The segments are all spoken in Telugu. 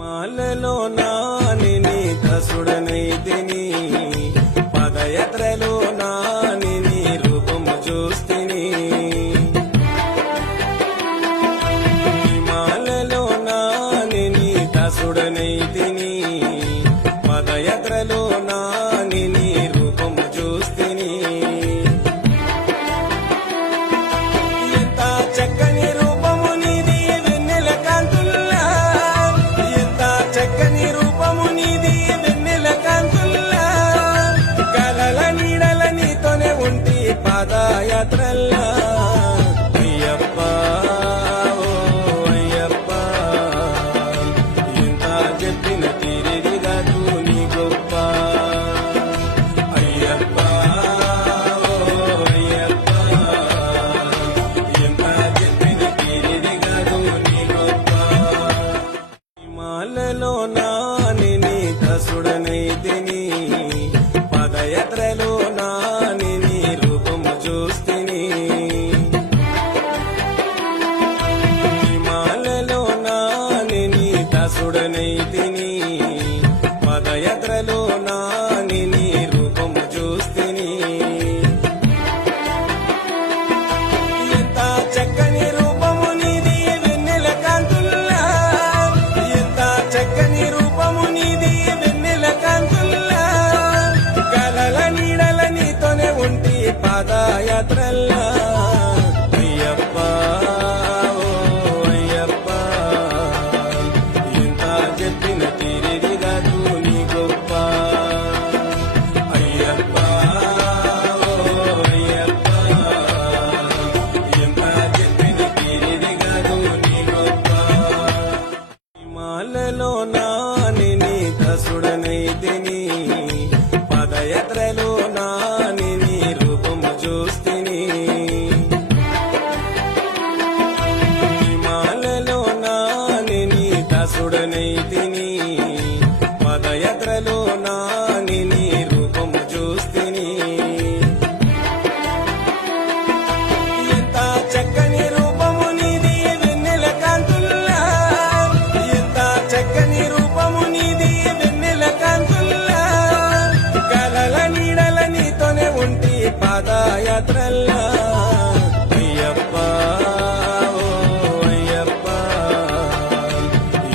మాలలో నాని నీ దసుడనైతిని, పదయాత్రలో నాని నీ రూపము చూస్తిని. మాలలో నాని నీ దసుడనైతిని, పదయాత్రలో నాని నీ రూపము చూస్తిని. ఎంత చక్కని రూపము నీది వెన్నెల కాంతుల్లా, ఎంత చక్కని రూపము నీది వెన్నెల కాంతుల్లా. కలల నీడల నీతోనే ఉంటి పాదయాత్రల్లా. అయ్యప్ప ఓ అయ్యప్ప, ఎంత చెప్పిన తీరేది కాదు నీ గొప్ప. అయ్యప్ప ఓ అయ్యప్ప, ఎంత చెప్పిన తీరేది కాదు నీ గొప్ప. మాలలో నాని నీ దసుడనైతిని, పదయాత్రలో నాని నీ రూపము చూస్తిని. మాలలో నాని నీ దసుడనైతిని, పదయాత్రలో నాని నీ రూపము చూస్తిని. ఎంత చక్కని రూపము నీది వెన్నెల కాంతుల్లా, ఎంత చక్కని రూపము నీది వెన్నెల కాంతుల్లా. కలల నీడల నీతోనే ఉంటి పాదయాత్రల్లా. అయ్యప్ప ఓ అయ్యప్ప, ఎంత చెప్పిన తీరేది కాదు నీ గొప్ప. అయ్యప్ప ఓ అయ్యప్ప, ఎంత చెప్పిన తీరేది కాదు నీ గొప్ప. మాలలో నాని నీ దసుడనైతిని, పదయాత్రలో నాని నీ రూపము చూస్తిని. మాలలో నాని నీ దసుడనైతిని, పదయాత్రలో నాని నీ రూపము చూస్తిని. ఎంత చక్కని రూపము నీది వెన్నెల కాంతుల్లా, ఎంత చక్కని రూపము నీది వెన్నెల కాంతుల్లా. కలల నీడల నీతోనే ఉంటి పాదయాత్రల్లా. అయ్యప్ప ఓ అయ్యప్ప,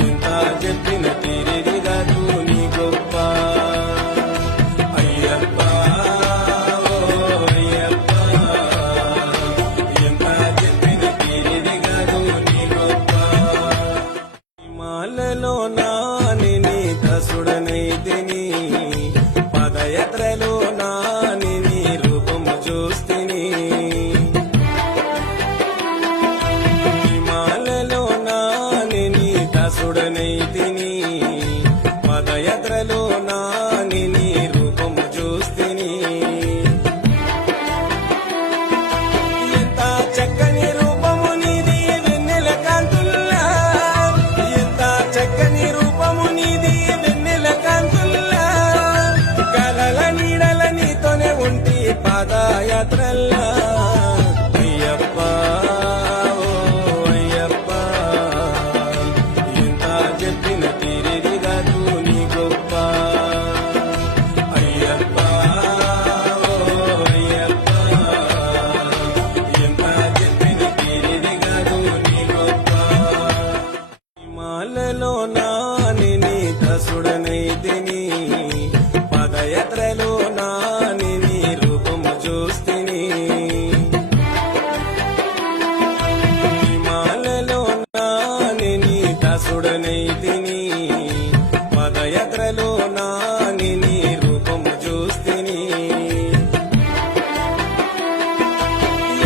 ఎంత చెప్పిన తీరేది కాదు నీ గొప్ప. అయ్యప్ప ఓ అయ్యప్ప, ఎంత చెప్పిన తీరేది కాదు నీ గొప్ప. మాలలో నాని నీ దసుడనైతిని, పదయాత్రలో నాని నీ రూపము చూస్తిని. మాలలో నాని నీ దసుడనైతిని, పదయాత్రలో నాని నీ రూపము చూస్తిని. ఎంత చక్కని రూపము నీది వెన్నెల కాంతుల్లా, ఎంత చక్కని రూపము నీది వెన్నెల కాంతుల్లా. కలల నీడల నీతోనే ఉంటి పాదయాత్రల్లా. అయ్యప్ప ఓ అయ్యప్ప, ఎంత చెప్పిన తీరేది కాదు నీ గొప్ప. అయ్యప్ప ఓ అయ్యప్ప, ఎంత చెప్పిన తీరేది కాదు నీ గొప్ప. మాలలో నాని నీ దసుడనైతిని, పదయాత్రలో నాని నీ రూపము చూస్తిని. మాలలో నాని నీ దసుడనైతిని, పదయాత్రలో నాని నీ రూపము చూస్తిని. ఎంత చక్కని రూపము నీది వెన్నెల కాంతుల్లా, ఎంత చక్కని రూపము నీది వెన్నెల కాంతుల్లా. కలల నీడల నీతోనే ఉంటి పాదయాత్రల్లా. అయ్యప్ప ఓ అయ్యప్ప, ఎంత చెప్పిన తీరేది కాదు నీ గొప్ప. మాలలో నాని నీ దసుడనైతిని, పదయాత్రలో నాని నీ రూపము చూస్తిని. మాలలో నాని నీ దసుడనైతిని, పదయాత్రలో నాని నీ రూపము చూస్తిని.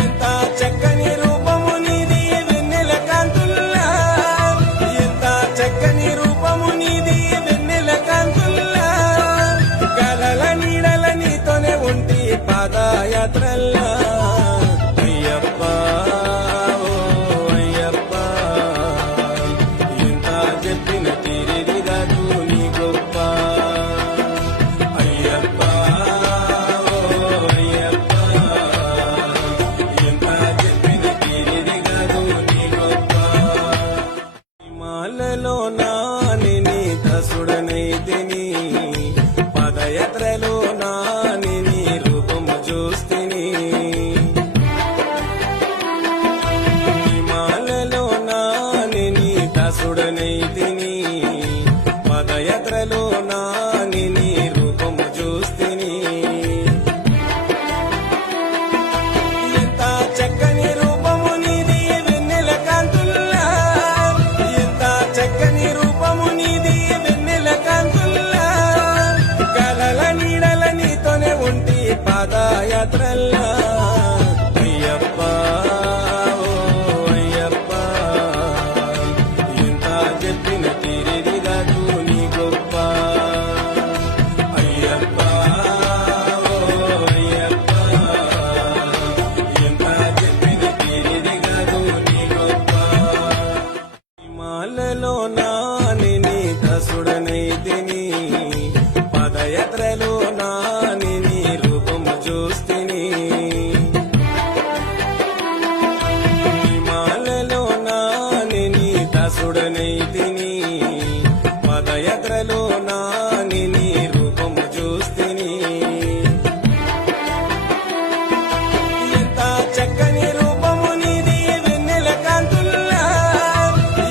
ఎంత చక్కని రూపము నీది వెన్నెల కాంతుల్లా, ఎంత చక్కని రూపము నీది వెన్నెల కాంతుల్లా. కలల నీడల నీతోనే ఉంటి పాదయాత్రల్లా. అయ్యప్ప ఓ అయ్యప్ప, ఎంత చెప్పిన తీరేది కాదు నీ గొప్ప. అయ్యప్ప నాని నీ పదయాత్రలో నాని నీ రూపము చూస్తిని ఎంత చక్కని రూపము నీది వెన్నెల కాంతుల్లా ఎంత చక్కని రూపము నీది వెన్నెల కాంతుల్లా కలల నీడల నీతోనే ఉంటి పాదయాత్రల్లా అయ్యప్ప ఓ అయ్యప్ప ఎంత చెప్పిన తీరేది కాదు నీ గొప్ప అయ్యప్ప ఓ అయ్యప్ప ఎంత చెప్పిన తీరేది కాదు నీ గొప్ప మాలలో నాని నీ దసుడనైతిని పదయాత్రలో నాని నీ రూపము చూస్తిని మాలలో నాని నీ దసుడనైతిని పదయాత్రలో నాని నీ రూపము చూస్తిని ఎంత చక్కని రూపము నీది వెన్నెల కాంతుల్లా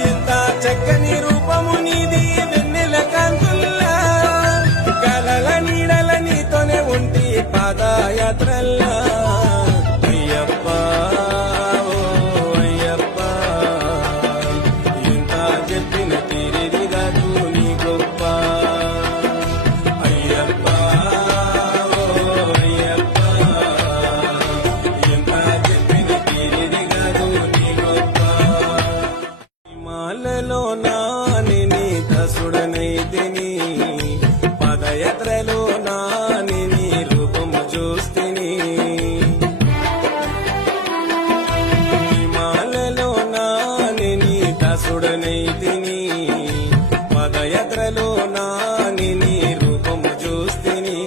ఎంత చక్కని రూపము నీది వెన్నెల కాంతుల్లా కలల నీడల నీతోనే ఉంటి పాదయాత్రల్లా అయ్యప్ప ఓ అయ్యప్ప ఎంత చెప్పిన తీరేది కాదు నీ గొప్ప అయ్యప్ప ఓ అయ్యప్ప ఎంత చెప్పిన తీరేది కాదు నీ గొప్ప మాలలో నాని నీ దసుడనైతిని పదయాత్రలో నాని నీ రూపము చూస్తిని మాలలో నాని నీ దసుడనైతిని పదయాత్రలో నాని నీ రూపము చూస్తిని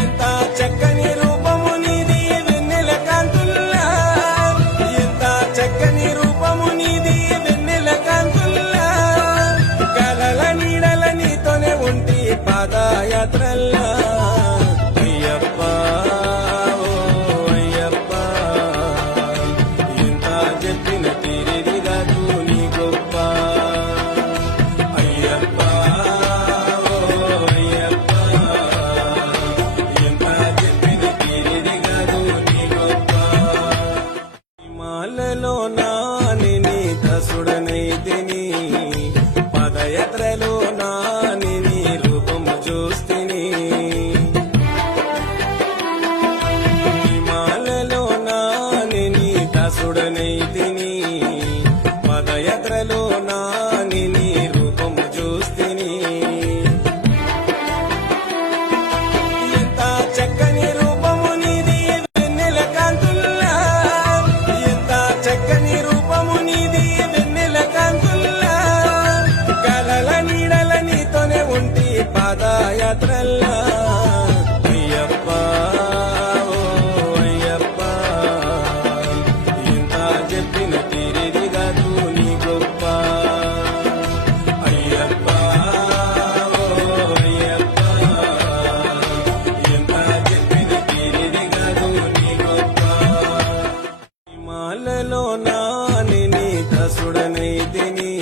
ఎంత చక్కని రూపము నీది వెన్నెల కాంతుల్లా ఎంత చక్కని రూపము నీది వెన్నెల కాంతుల్లా కలల నీడల నీతోనే ఉంటి పాదయాత్రల్లా అయ్యప్ప ఓ అయ్యప్ప ఎంత చెప్పిన తీరేది కాదు నీ గొప్ప అయ్యప్ప ఓ అయ్యప్ప ఎంత చెప్పిన తీరేది కాదు నీ గొప్ప మాలలో నాని నీ దసుడనైతిని పదయాత్రలో నాని నీ రూపము చూస్తిని మాలలో నాని నీ దసుడనైతిని పదయాత్రలో నాని నీ రూపము చూస్తిని ఎంత చక్కని రూపము నీది వెన్నెల కాంతుల్లా ఎంత చక్కని రూపము నీది వెన్నెల కాంతుల్లా కలల నీడల నీతోనే ఉంటి పాదయాత్రల్లా అయ్యప్ప ఓ అయ్యప్ప ఎంత చెప్పిన తీరేది కాదు నీ గొప్ప అయ్యప్ప ఓ అయ్యప్ప ఎంత చెప్పిన తీరేది కాదు నీ గొప్ప మాలలో నాని నీ దసుడనైతిని